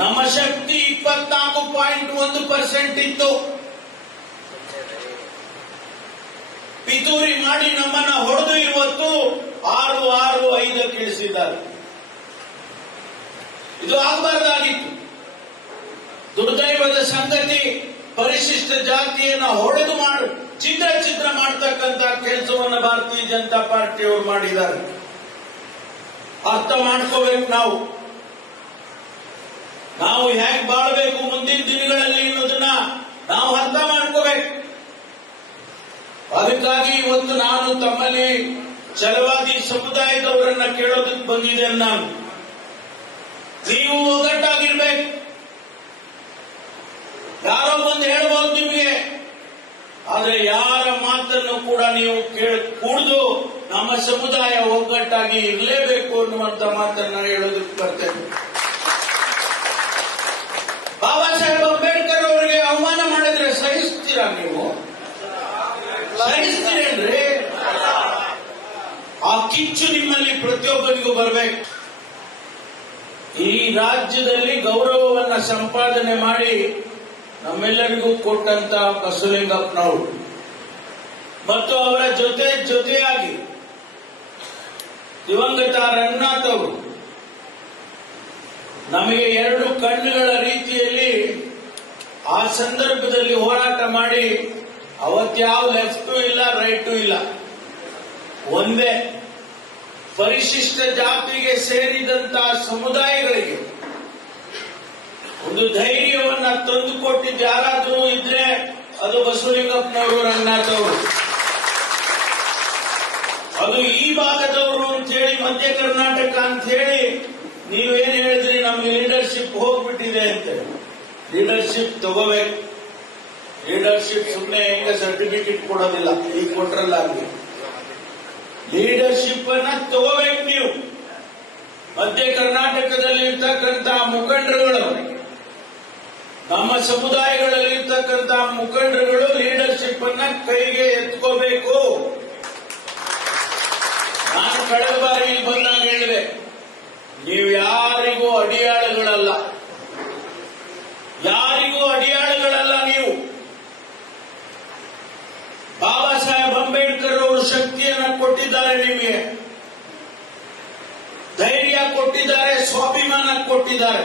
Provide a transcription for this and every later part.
ನಮ್ಮ ಶಕ್ತಿ 24.1% ಇತ್ತು. ಪಿತೂರಿ ಮಾಡಿ ನಮ್ಮನ್ನ ಹೊಡೆದು ಇವತ್ತು 6.65 ಇಳಿಸಿದ್ದಾರೆ. ಇದು ಆಗಬಾರ್ದಾಗಿತ್ತು. ದುರ್ದೈವದ ಸಂಗತಿ, ಪರಿಶಿಷ್ಟ ಜಾತಿಯನ್ನ ಹೊಡೆದು ಛಿದ್ರ ಮಾಡತಕ್ಕಂತ ಕೆಲಸವನ್ನ ಭಾರತೀಯ ಜನತಾ ಪಾರ್ಟಿಯವರು ಮಾಡಿದ್ದಾರೆ. ಅರ್ಥ ಮಾಡ್ಕೋಬೇಕು. ನಾವು ಹೇಗೆ ಬಾಳ್ಬೇಕು ಮುಂದಿನ ದಿನಗಳಲ್ಲಿ ಅನ್ನೋದನ್ನ ನಾವು ಅರ್ಥ ಮಾಡ್ಕೋಬೇಕು. ಅದಕ್ಕಾಗಿ ಇವತ್ತು ನಾನು ತಮ್ಮಲ್ಲಿ ಛಲವಾದಿ ಸಮುದಾಯದವರನ್ನ ಕೇಳೋದಕ್ಕೆ ಬಂದಿದ್ದೇನೆ. ನೀವು ಒಗ್ಗಟ್ಟಾಗಿರ್ಬೇಕು. ಯಾರೋ ಬಂದು ಹೇಳ್ಬೋದು ನಿಮಗೆ, ಆದ್ರೆ ಯಾರ ಮಾತನ್ನು ಕೂಡ ನೀವು ಕೂಡದು ನಮ್ಮ ಸಮುದಾಯ ಒಗ್ಗಟ್ಟಾಗಿ ಇರಲೇಬೇಕು ಅನ್ನುವಂತ ಮಾತನ್ನ ಹೇಳೋದಕ್ಕೆ ಬರ್ತೇನೆ. ಬಾಬಾ ಸಾಹೇಬ್ ಅಂಬೇಡ್ಕರ್ ಅವರಿಗೆ ಅವಮಾನ ಮಾಡಿದ್ರೆ ಸಹಿಸ್ತೀರಾ? ನೀವು ಸಹಿಸ್ತೀರೇನ್ರಿ? ಆ ಕಿಚ್ಚು ನಿಮ್ಮಲ್ಲಿ ಪ್ರತಿಯೊಬ್ಬರಿಗೂ ಬರಬೇಕು. ಈ ರಾಜ್ಯದಲ್ಲಿ ಗೌರವವನ್ನ ಸಂಪಾದನೆ ಮಾಡಿ ನಮ್ಮೆಲ್ಲರಿಗೂ ಕೊಟ್ಟಂತ ಬಸವಲಿಂಗಪ್ಪನವರು ಮತ್ತು ಅವರ ಜೊತೆಯಾಗಿ ದಿವಂಗತ ರಂಗನಾಥ್ ಅವರು ನಮಗೆ ಎರಡು ಕಣ್ಣುಗಳ ರೀತಿಯಲ್ಲಿ ಆ ಸಂದರ್ಭದಲ್ಲಿ ಹೋರಾಟ ಮಾಡಿ ಅವತ್ಯಾವ ಲೆಫ್ಟು ಇಲ್ಲ ರೈಟು ಇಲ್ಲ, ಒಂದೇ ಪರಿಶಿಷ್ಟ ಜಾತಿಗೆ ಸೇರಿದಂತಹ ಸಮುದಾಯಗಳಿಗೆ ಒಂದು ಧೈರ್ಯವನ್ನ ತಂದುಕೊಟ್ಟಿದ್ದು ಯಾರಾದರೂ ಇದ್ರೆ ಅದು ಬಸವಲಿಂಗಪ್ಪನವರು, ರಂಗನಾಥ್ ಅವರು. ಅದು ಈ ಭಾಗದವರು ಅಂತ ಹೇಳಿ, ಮಧ್ಯ ಕರ್ನಾಟಕ ಅಂತ ಹೇಳಿ ನೀವೇನ್ ಹೇಳಿದ್ರಿ, ನಮ್ಗೆ ಲೀಡರ್ಶಿಪ್ ಹೋಗ್ಬಿಟ್ಟಿದೆ ಅಂತ. ಲೀಡರ್ಶಿಪ್ ತಗೋಬೇಕು. ಲೀಡರ್ಶಿಪ್ ಸುಮ್ಮನೆ ಹೆಂಗ ಸರ್ಟಿಫಿಕೇಟ್ ಕೊಡೋದಿಲ್ಲ, ಈಗ ಕೊಟ್ರಲ್ಲ ಅಲ್ಲಿ. ಲೀಡರ್ಶಿಪ್ ಅನ್ನ ತಗೋಬೇಕು ನೀವು. ಮಧ್ಯ ಕರ್ನಾಟಕದಲ್ಲಿ ಇರ್ತಕ್ಕಂಥ ಮುಖಂಡರುಗಳು, ನಮ್ಮ ಸಮುದಾಯಗಳಲ್ಲಿ ಇರ್ತಕ್ಕಂಥ ಮುಖಂಡರುಗಳು ಲೀಡರ್ಶಿಪ್ ಅನ್ನ ಕೈಗೆ ಎತ್ಕೋಬೇಕು. ನಾನು ಕಳೆದ ಬಾರಿ ಇಲ್ಲಿ ಬಂದಾಗ ಹೇಳಿದೆ, ನೀವು ಯಾರಿಗೂ ಅಡಿಯಾಳುಗಳಲ್ಲ, ಯಾರಿಗೂ ಅಡಿಯಾಳುಗಳಲ್ಲ. ನೀವು ಬಾಬಾ ಸಾಹೇಬ್ ಅಂಬೇಡ್ಕರ್ ಅವರು ಶಕ್ತಿಯನ್ನ ಕೊಟ್ಟಿದ್ದಾರೆ, ನಿಮಗೆ ಧೈರ್ಯ ಕೊಟ್ಟಿದ್ದಾರೆ, ಸ್ವಾಭಿಮಾನ ಕೊಟ್ಟಿದ್ದಾರೆ.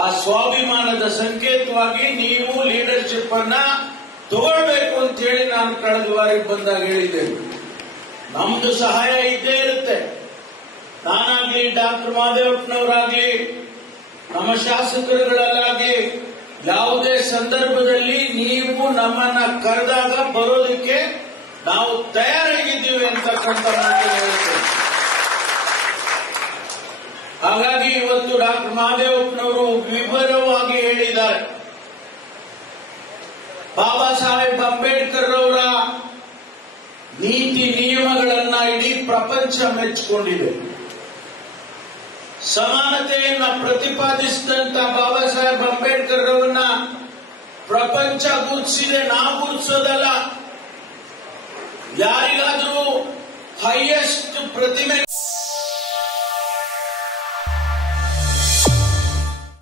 ಆ ಸ್ವಾಭಿಮಾನದ ಸಂಕೇತವಾಗಿ ನೀವು ಲೀಡರ್ಶಿಪ್ ಅನ್ನ ತಗೊಳ್ಬೇಕು ಅಂತ ಹೇಳಿ ನಾನು ಕಳೆದ ಬಾರಿ ಬಂದಾಗ ಹೇಳಿದ್ದೇನೆ. ನಮ್ದು ಸಹಾಯ ಇದ್ದೇ ಇರುತ್ತೆ. ನಾನಾಗ್ಲಿ, ಡಾಕ್ಟರ್ ಮಹದೇವಪ್ಪನವರಾಗ್ಲಿ, ನಮ್ಮ ಶಾಸಕರುಗಳಲ್ಲಾಗಿ ಯಾವುದೇ ಸಂದರ್ಭದಲ್ಲಿ ನೀವು ನಮ್ಮನ್ನ ಕರೆದಾಗ ಬರೋದಕ್ಕೆ ನಾವು ತಯಾರಾಗಿದ್ದೀವಿ ಅಂತಕ್ಕಂಥ ಮಾತನ್ನು ಹೇಳ್ತೇವೆ. ಹಾಗಾಗಿ ಇವತ್ತು ಡಾಕ್ಟರ್ ಮಹದೇವಪ್ಪನವರು ವಿವರವಾಗಿ ಹೇಳಿದ್ದಾರೆ. ಬಾಬಾ ಸಾಹೇಬ್ ಅಂಬೇಡ್ಕರ್ ಅವರ ನೀತಿ ನಿಯಮಗಳನ್ನ ಇಡೀ ಪ್ರಪಂಚ ಮೆಚ್ಚಿಕೊಂಡಿದೆ. ಸಮಾನತೆಯನ್ನ ಪ್ರತಿಪಾದಿಸಿದಂತ ಬಾಬಾ ಸಾಹೇಬ್ ಅಂಬೇಡ್ಕರ್ ಅವರನ್ನ ಪ್ರಪಂಚ ಗುರುತಿಸಿದೆ. ನಾವು ಗುರುತಿಸೋದಲ್ಲ. ಯಾರಿಗಾದ್ರೂ ಹೈಯೆಸ್ಟ್ ಪ್ರತಿಮೆ